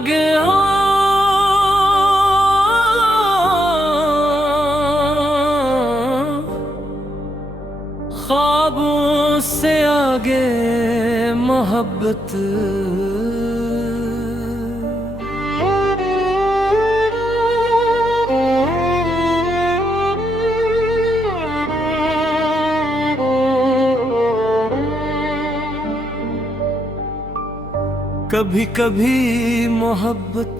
गया ख्वाबों से आगे मोहब्बत। कभी कभी मोहब्बत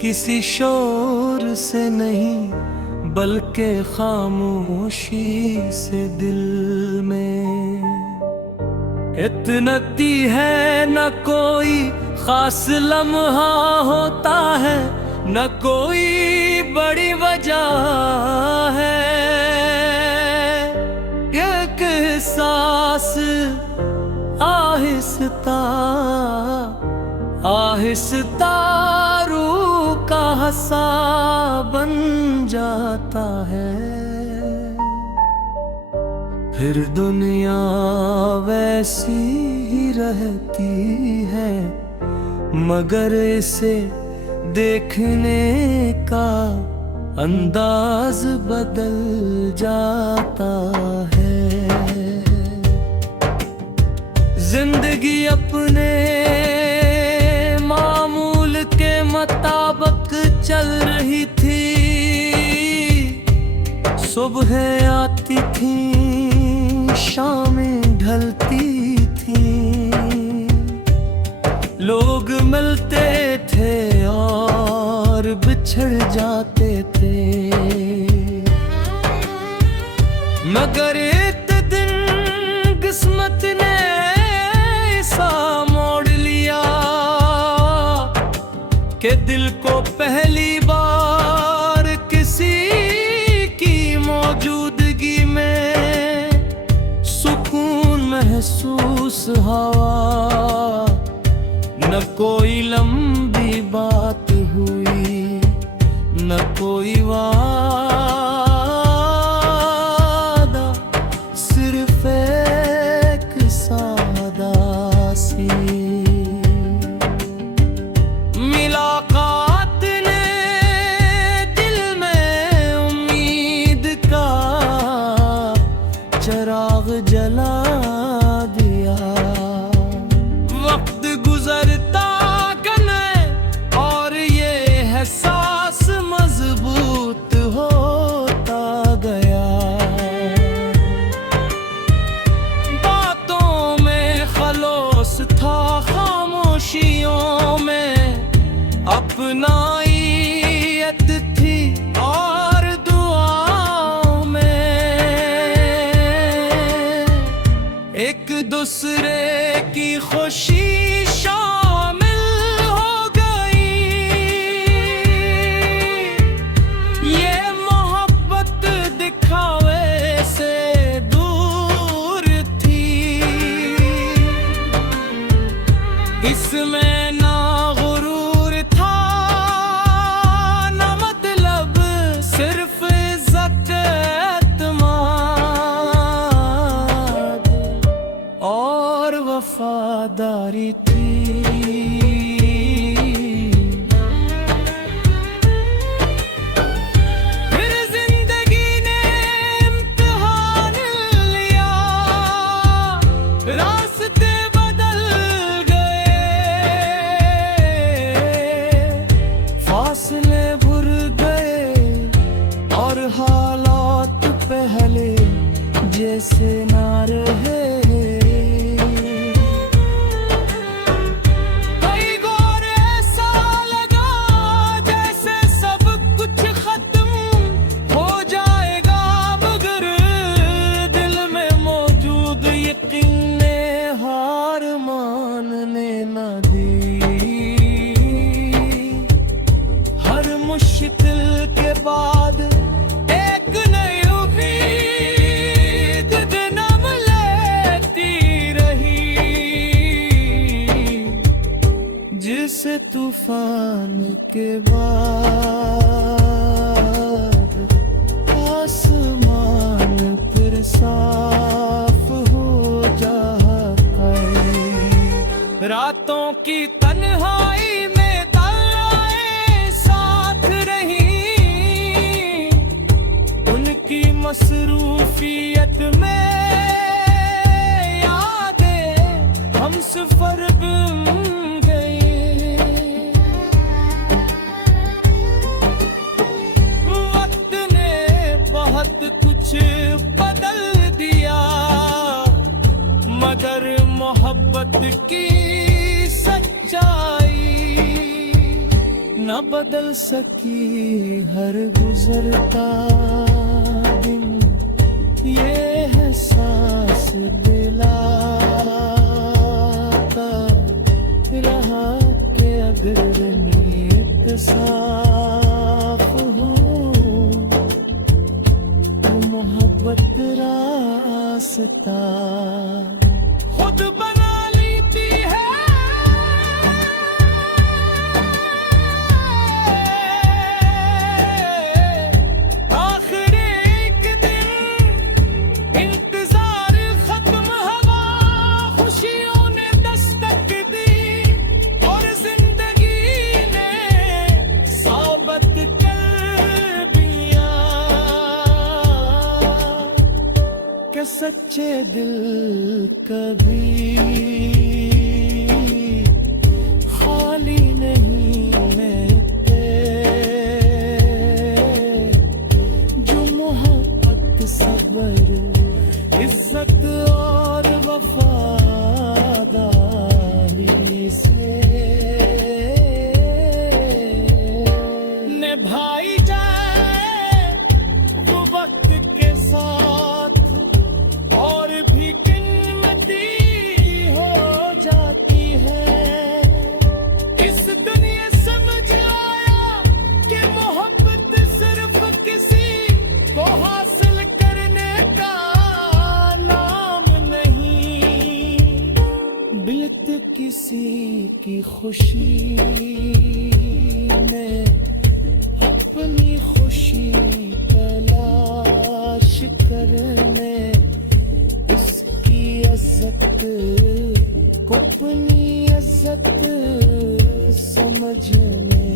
किसी शोर से नहीं बल्कि खामोशी से दिल में इतनती है। न कोई खास लम्हा होता है, न कोई बड़ी वजह है। एक एहसास आहिस्ता आहिस्ता रूह का हंसा बन जाता है। फिर दुनिया वैसी ही रहती है, मगर इसे देखने का अंदाज बदल जाता है। जिंदगी अपने मामूल के मुताबिक चल रही थी। सुबह आती थी, शामें ढलती थी। लोग मिलते थे और बिछड़ जाते थे, मगर एक दिन किस्मत ने ऐसा मोड़ लिया कि दिल को पहली बार किसी की मौजूदगी में सुकून महसूस हुआ। न कोई लंबी बात हुई, न कोई वादा, सिर्फ एक सादा सी मुलाकात ने दिल में उम्मीद का चिराग जला दिया। वक्त गुजरता गए और ये एहसास मजबूत होता गया। बातों में खलोस था, खामोशियों में अपनाइत थी और दुआओं में एक दूसरे की खुशी शामिल हो गई। ये मोहब्बत दिखावे से दूर थी, इसमें ना गुरूर था ना मतलब, सिर्फ इज्जत एतमाद और वफादारी थी। फिर जिंदगी ने इम्तिहान लिया, रास्ते बदल गए, फासले भुर गए और हालात पहले जैसे ना रहे। कई बार ऐसा लगा जैसे सब कुछ खत्म हो जाएगा, मगर दिल में मौजूद यकीन ने हार मानने न दी। हर मुश्किल के बाद एक नई उम्मीद जन्म लेती रही, जिसे तूफान के बाद आसमान फिर साफ हो जाता है। रातों की तन्हाई में मोहब्बत की सच्चाई न बदल सकी हर गुजरता दिन, ये है सांस दिलाता रहा कि अगर नीयत साफ हो तो मोहब्बत रास्ता खुद बना लेती है। आखिर एक दिन इंतजार खत्म हुआ, खुशियों ने दस्तक दी और जिंदगी ने साबित कर दिया कि सच्चे दिल कभी खाली नहीं रहते, जो मोहब्बत सब्र इज्जत और वफादारी से निभाई जाए वो वक्त के साथ और भी कीमती हो जाती है। इस दुनिया समझ आया कि मोहब्बत सिर्फ किसी को हासिल करने का नाम नहीं, बिल्कुल किसी की खुशी में अपनी खुशी तलाश करने, उसकी इज्जत को अपनी इज्जत समझने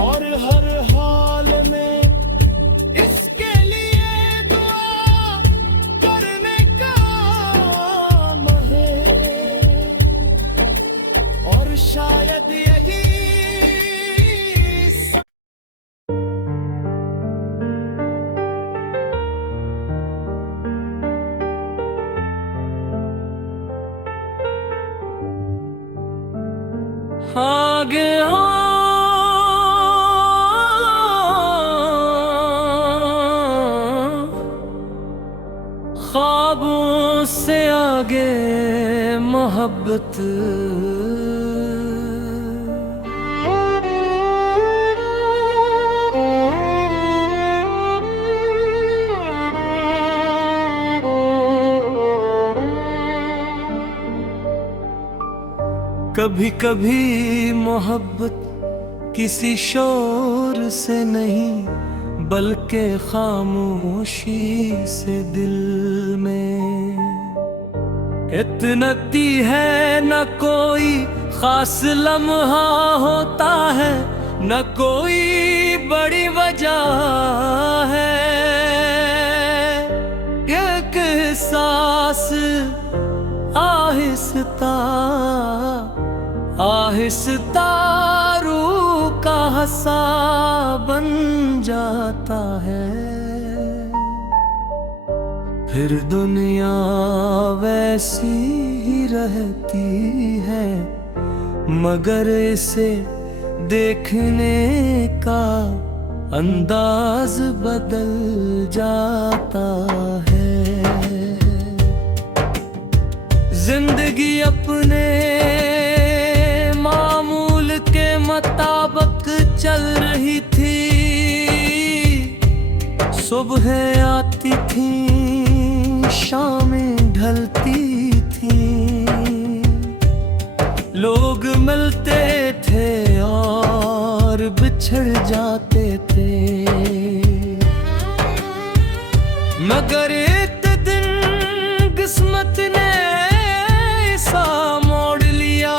और हर हाल में इसके लिए दुआ करने का है और शायद यही आगे ख्वाबों से आगे मोहब्बत कभी कभी मोहब्बत किसी शोर से नहीं बल्कि खामोशी से दिल में इतनती है, न कोई खास लम्हा होता है, न कोई बड़ी वजह है, एक एहसास आहिस्ता आहिस्ता रूह का हंसा बन जाता है, फिर दुनिया वैसी ही रहती है, मगर इसे देखने का अंदाज बदल जाता है। जिंदगी अपने मामूल के मुताबिक चल रही थी, सुबह आती थी शामें ढलती थी, लोग मिलते थे और बिछड़ जाते थे, मगर एक दिन किस्मत ने ऐसा मोड़ लिया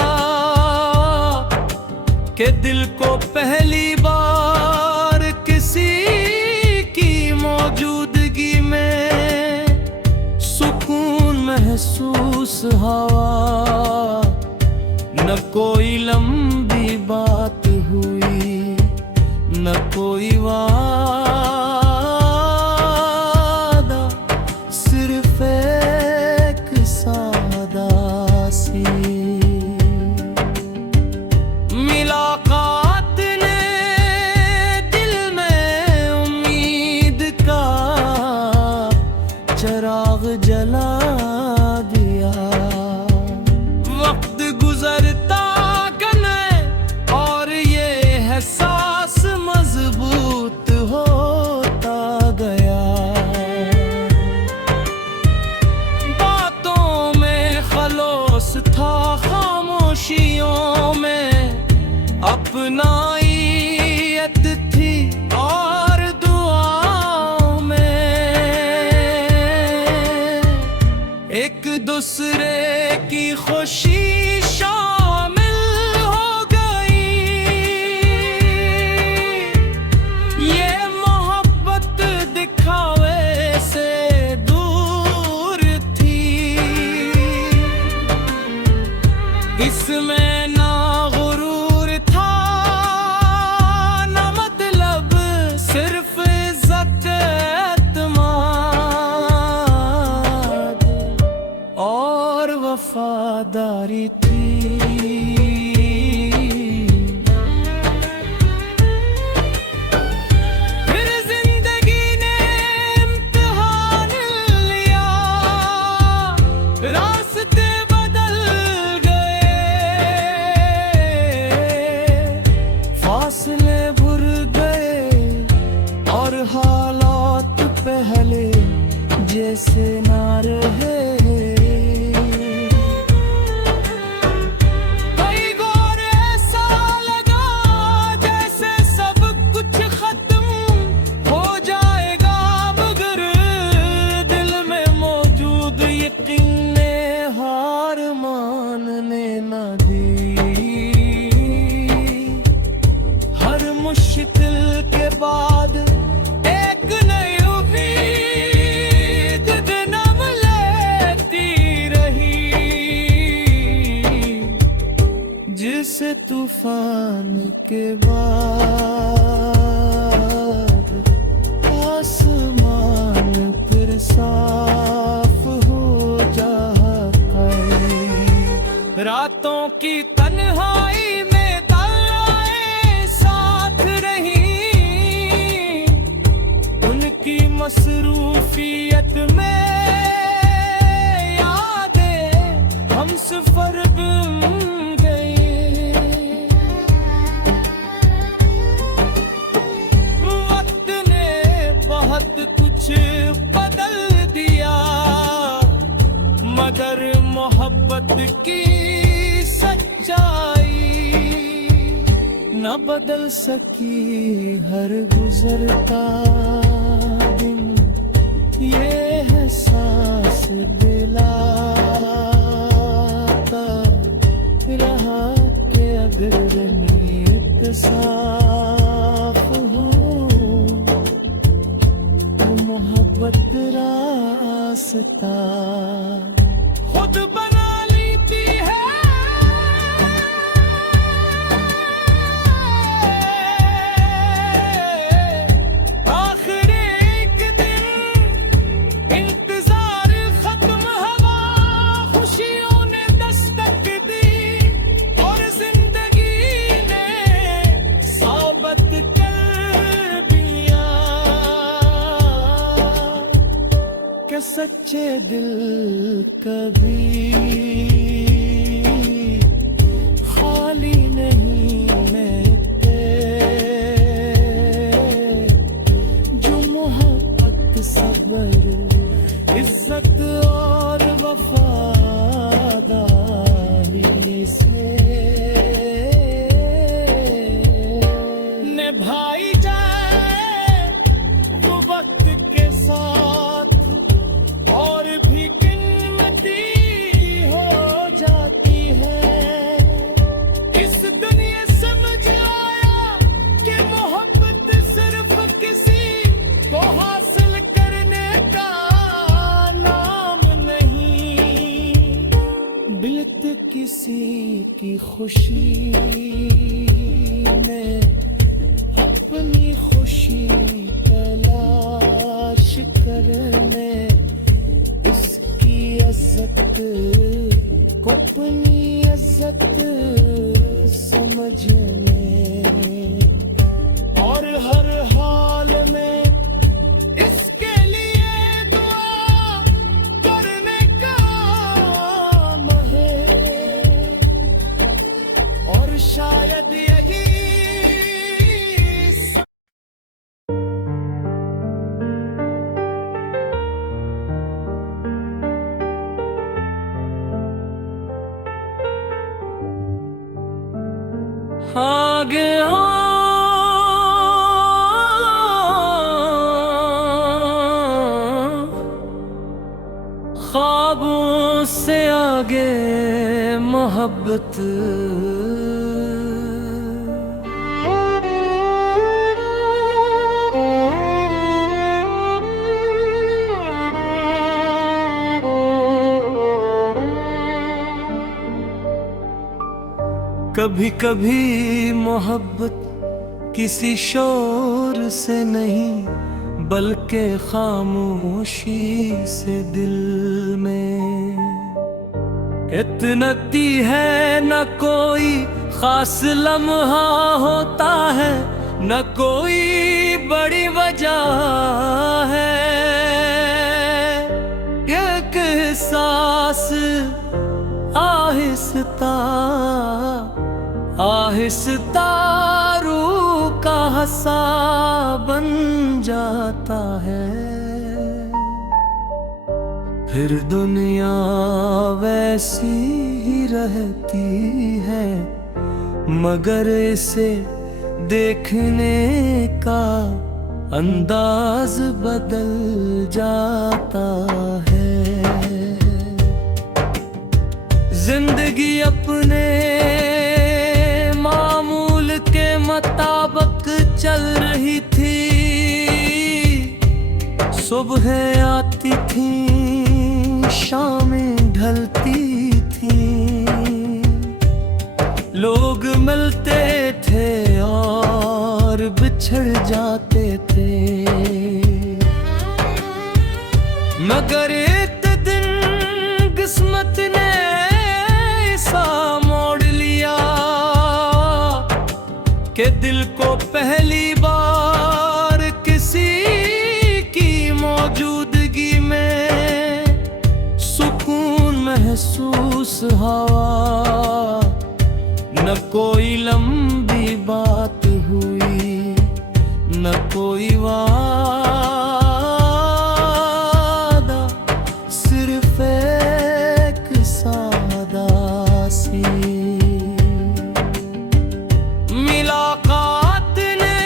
कि दिल को पहली बार किसी की मौजूदगी में सुकून महसूस हुआ। न कोई लंबी बात हुई, न कोई वादा, सिर्फ एक सादा और हालात पहले जैसे ना रहे। कई बार ऐसा लगा जैसे सब कुछ खत्म हो जाएगा, मगर दिल में मौजूद यकीन ने हार मानने न दी। हर मुश्किल के बाद एक नई उम्मीद जन्म लेती रही, जिसे तूफान के बाद आसमान फिर साफ हो जाता है। रातों की तन्हाई में ताराएं साथ रही, उनकी मसरूफियत में यादें हम सफर बन गए। वक्त ने बहुत कुछ बदल दिया, मगर मोहब्बत की सच्चाई न बदल सकी। हर गुजरता दिन ये एहसास दिलाता रहा कि अगर नीयत साफ हो तो मोहब्बत रास्ता खुद बना लेती है। सच्चे दिल कभी खाली नहीं रहते, जो मोहब्बत सब्र इज्जत और वफादारी से निभाई जाए वो वक्त के साथ, और भी कीमती हो जाती है। इस दुनिया समझ आया कि मोहब्बत सिर्फ किसी को हासिल करने का नाम नहीं, बिल्त किसी की खुशी में अपनी खुशी तलाश करने, को अपनी इज्जत समझने, और हर हाल में इसके लिए दुआ करने का है। और शायद यही आगे ख्वाबों से आगे मोहब्बत, कभी कभी मोहब्बत किसी शोर से नहीं, बल्कि खामोशी से दिल में इतनती है। न कोई खास लम्हा होता है, न कोई बड़ी वजह है, एक एहसास आहिस्ता आहिस्ता रूह का सा बन जाता है, फिर दुनिया वैसी ही रहती है, मगर इसे देखने का अंदाज बदल जाता है। जिंदगी अपने मामूल के मुताबिक चल रही थी, सुबह आती थी, शामें ढलती थी, लोग मिलते थे और बिछड़ जाते थे, मगर एक दिन किस्मत ने ऐसा मोड़ लिया कि दिल को पहली बार किसी की मौजूदगी में सुकून महसूस हुआ। न कोई लंबी बात हुई, न कोई वादा, सिर्फ एक सादा सी मुलाकात ने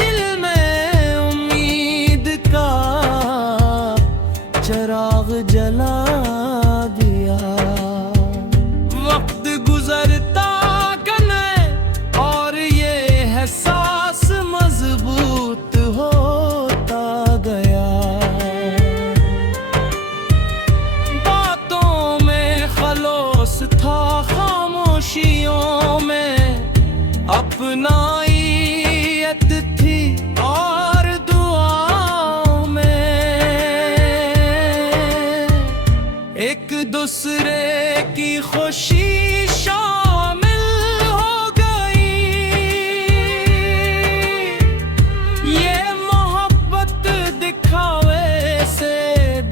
दिल में उम्मीद का चिराग जला दिया। वक्त गुजरता गया और ये एहसास मजबूत होता गया। बातों में खलोस था, खामोशियों में अपनाइत थी और दुआओं में एक दूसरे की खुशी शामिल हो गई। ये मोहब्बत दिखावे से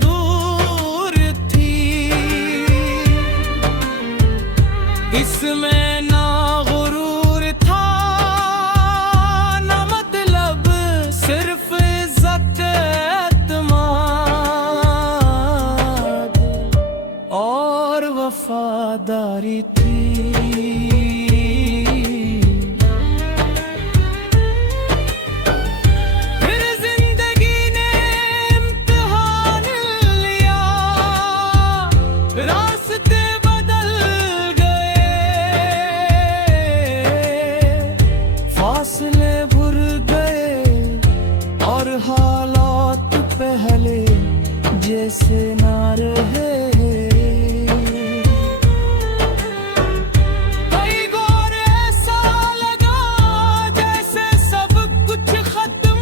दूर थी, इसमें ना गुरूर था ना मतलब, सिर्फ इज्जत एतमाद और वफादारी थी। फिर जिंदगी ने इम्तिहान लिया, रास्ते बदल गए, फासले भुर गए और हालात पहले जैसे ना रहे। कई बार ऐसा लगा जैसे सब कुछ खत्म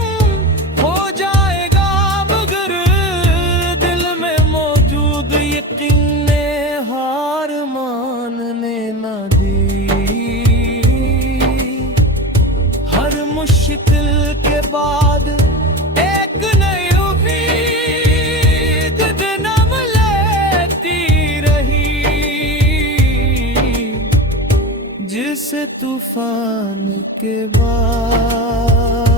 हो जाएगा, मगर दिल में मौजूद यकीन ने हार मानने न दी। हर मुश्किल के बाद एक नई उम्मीद जन्म लेती रही, जिसे तूफान के बाद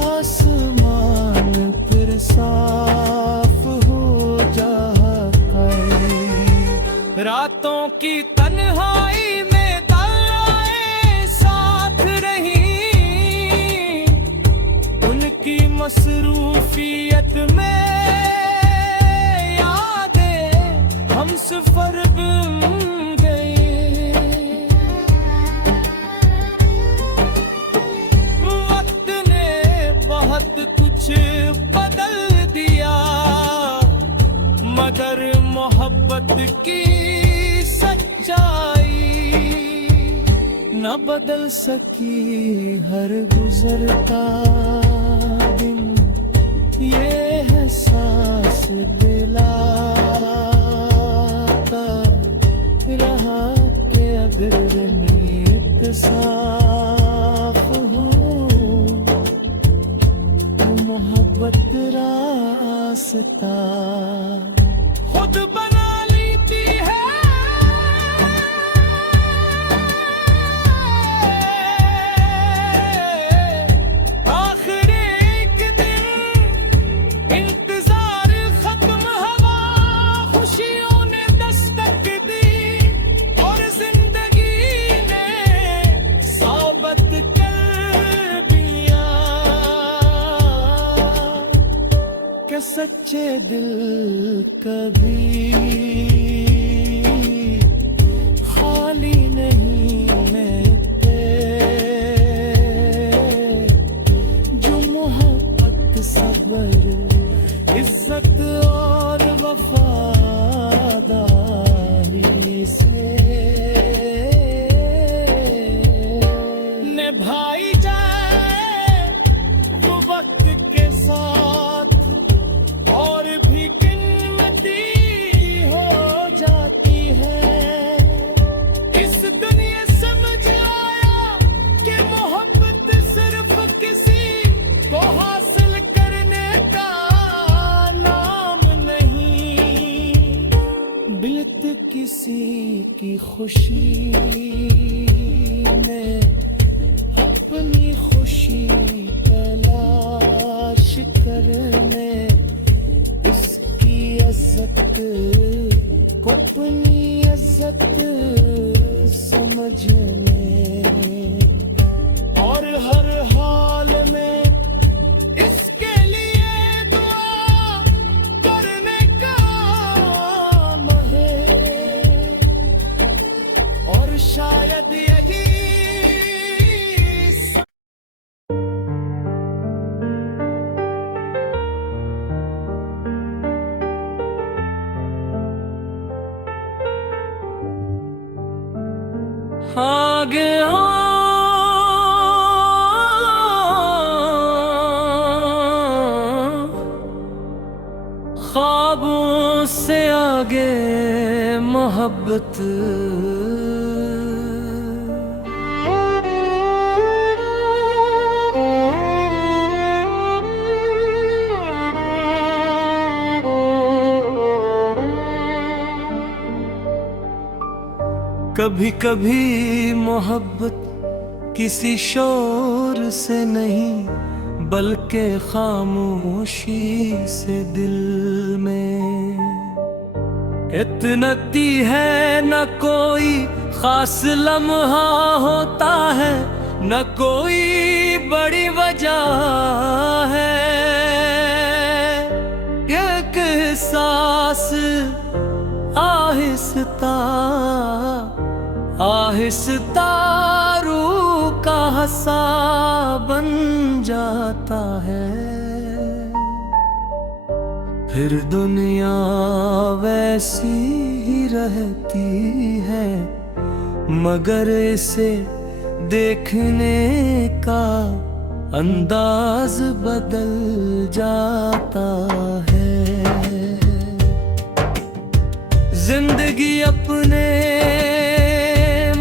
आसमान फिर साफ हो जाता है। रातों की तन्हाई में ताराएं साथ रही, उनकी मसरूफियत में यादें हम सफर बन गए। वक्त ने बहुत कुछ बदल दिया, मगर मोहब्बत की सच्चाई न बदल सकी। हर गुजरता दिन ये एहसास दिलाता रहा कि अगर नीयत साफ हो तो मोहब्बत रास्ता खुद बना लेती है। सच्चे दिल कभी खाली नहीं मिलते, जो मोहब्बत सब्र इज्जत और वफादारी से निभाई जाए वो वक्त के साथ, और भी कीमती हो जाती है। इस दुनिया समझ आया कि मोहब्बत सिर्फ किसी को हासिल करने का नाम नहीं, बिल्त किसी की खुशी में अपनी खुशी तलाश करने, उसकी इज्जत को अपनी इज्जत समझने, और हर हाल में इसके लिए दुआ करने का है, और शायद यही आगे ख्वाबों से आगे मोहब्बत, कभी कभी मोहब्बत किसी शोर से नहीं, बल्कि खामोशी से दिल में इतनती है। न कोई खास लम्हा होता है, न कोई बड़ी वजह है, एक एहसास आहिस्ता आहिस्ता रूह का हंसा बन जाता है। फिर दुनिया वैसी ही रहती है, मगर इसे देखने का अंदाज बदल जाता है। जिंदगी अपने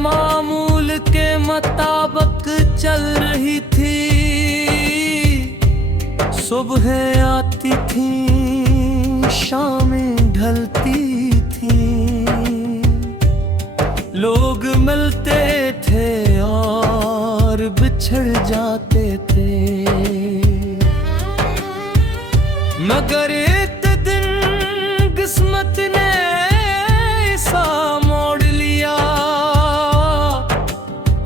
मामूल के मुताबिक चल रही थी, सुबह आती थी शामें ढलती थी, लोग मिलते थे और बिछड़ जाते थे, मगर एक दिन किस्मत ने ऐसा मोड़ लिया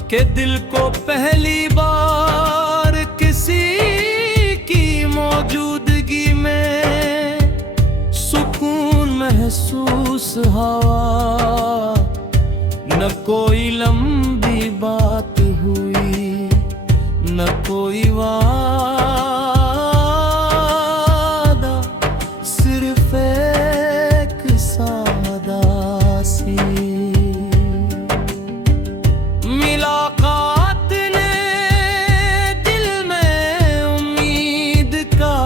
कि दिल को पहली बार किसी की मौजूदगी में सुकून महसूस हुआ। न कोई लंबी बात हुई, न कोई वादा, सिर्फ एक सादा सी मुलाकात ने दिल में उम्मीद का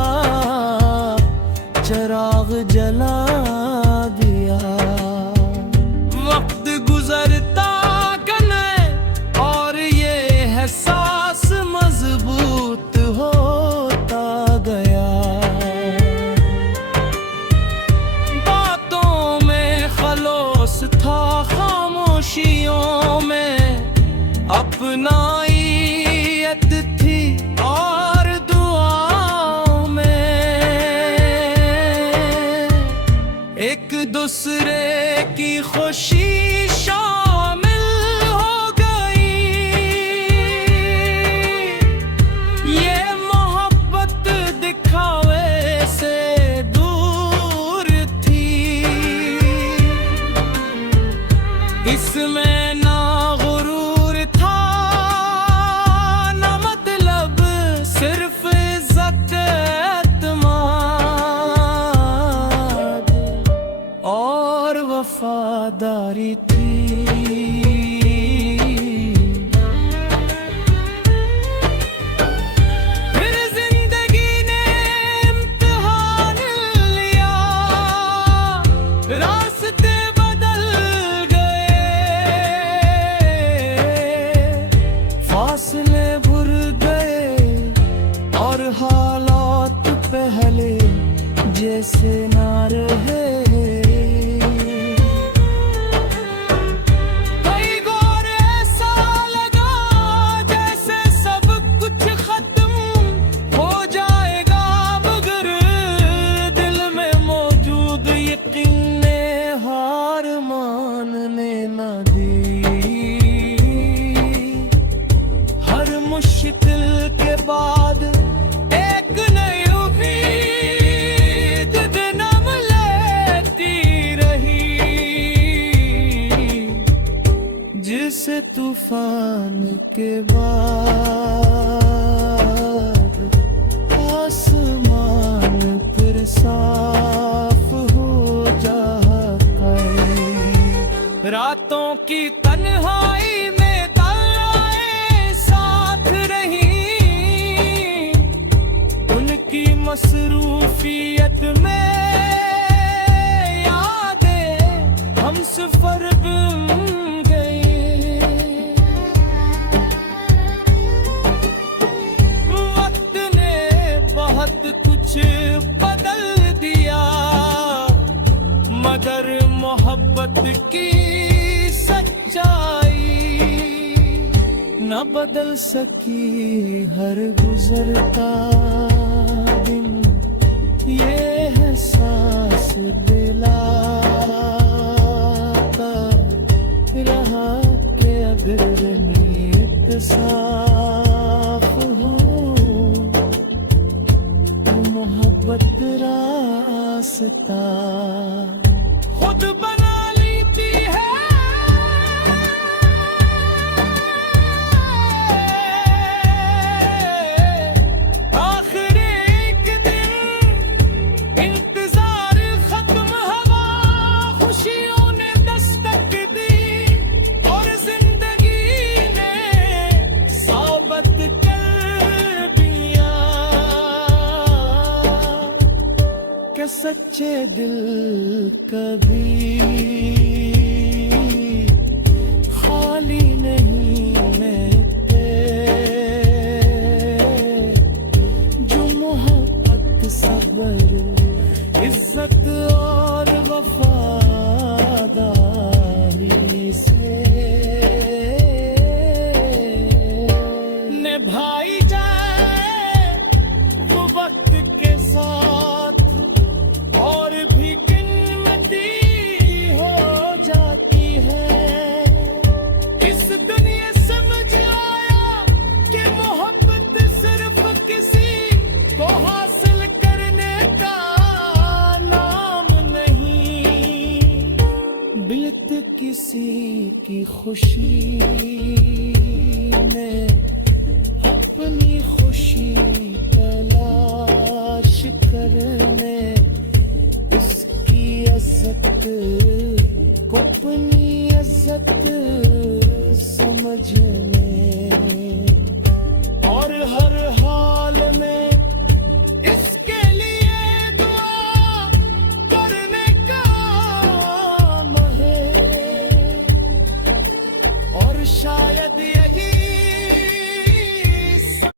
चिराग जला दिया। वक्त गुजरता गया और ये एहसास मजबूत फासले भुर गए और हालात पहले जैसे ना रहे। कई बार ऐसा लगा जैसे सब कुछ खत्म हो जाएगा, मगर दिल में मौजूद यकीन ने हार मानने न दी। हर मुश्किल के बाद एक नई उम्मीद जन्म लेती रही, जिसे तूफान के बाद आसमान फिर साफ हो जाता है। रातों की तन्हाई में ताराएं साथ रही, उनकी मसरूफियत में यादें हम सफर बन गई। वक्त ने बहुत कुछ बदल दिया, मगर मोहब्बत की सच्चाई न बदल सकी। हर गुजरता दिन ये एहसास दिलाता रहा कि अगर नीयत साफ हो तो मोहब्बत रास्ता खुद बना लेती है। आखिर एक दिन इंतजार खत्म हुआ, खुशियों ने दस्तक दी और जिंदगी ने साबित कर दिया कि सच्चे दिल कभी खाली नहीं मिलते। जो मोहब्बत सब्र इज्जत और वफादारी से निभाई जाए वो वक्त के साथ और भी कीमती हो जाती है। इस दुनिया समझ आया कि मोहब्बत सिर्फ किसी को हासिल करने का नाम नहीं, बिल्त किसी की खुशी में अपनी खुशी तलाश करने, उसकी इज्जत को अपनी इज्जत समझ